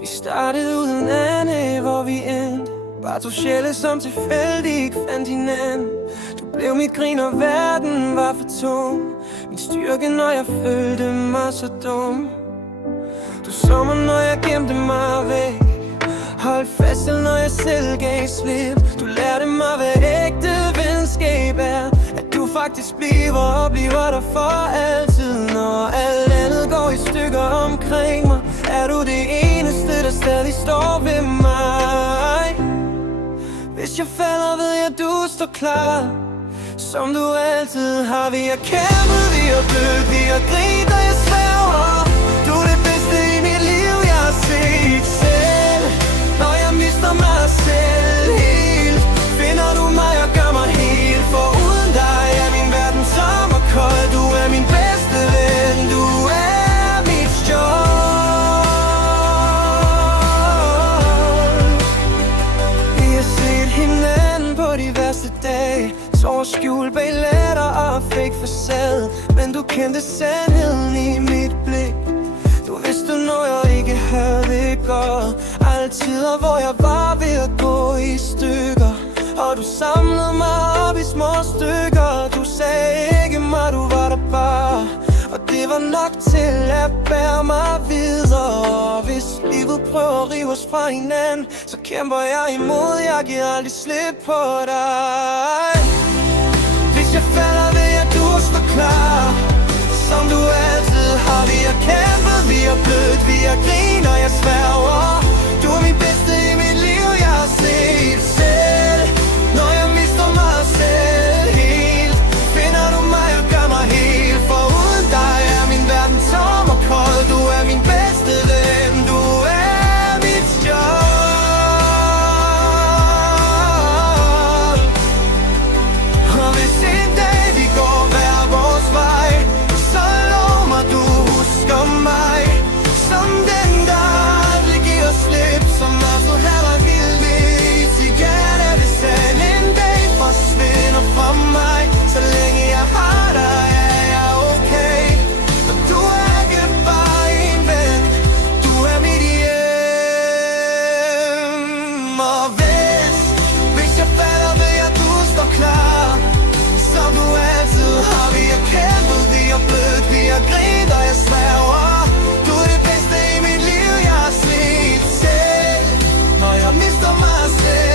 Vi startede uden ane, hvor vi endte. Bare to sjæle, som tilfældigt ikke fandt hinanden. Du blev mit grin, og verden var for tung. Min styrke, når jeg følte mig så dum. Du så mig, når jeg gemte mig væk. Hold fast, når jeg selv gav slip. Du lærte mig, hvad ægte venskab er. At du faktisk bliver der for altid. Når alt andet går i stykker omkring mig, er du det eneste, der stadig står ved mig. Hvis jeg falder, ved jeg, du står klar. Som du altid har. Vi har kæmpet, vi har blødt, vi har grint, og jeg sværger. Du er det bedste i mit liv, jeg har set selv. Når jeg mister mig selv helt, finder du mig og gør mig helt. For uden dig er min verden tom og kold. Du er min bedste ven, du er mit skjold. Vi har set hinanden på de værste dage. Sår skjul bag latter og fake facade. Men du kendte sandheden i mit blik. Du vidste, når jeg ikke havde det godt. Alle tider, hvor jeg var ved at gå i stykker. Og du samlede mig op i små stykker. Du sagde ikke mig, du var der bare. Og det var nok til at bære mig videre. Hvis livet prøver at rive os fra hinanden, så kæmper jeg imod. Jeg giver aldrig slip på dig. Hvis jeg falder, ved jeg, du står klar. Som du altid har. Vi har kæmpet, vi har blødt, vi har grint, og jeg sværger. Du er min bedste i mit liv, jeg har set selv. Når jeg mister mig selv helt, finder du mig og gør mig helt. For uden dig er min verden tom og kold. Du er min bedste ven, du er mit skjold. Og hvis en dag vi går hver vores vej, så lov mig, du husker mig som den, der aldrig giver slip. Som også heller vil vise igen, at hvis han en dag forsvinder fra mig, så længe jeg har dig, er jeg okay. Og du er ikke bare en ven, du er mit hjem. Og hvis jeg falder, ved jeg, du står klar. Som du altid har. Vi har kæmpet, vi har blødt, vi har grint, og jeg sværger. Du er det bedste i mit liv, jeg har set selv. Når jeg mister mig selv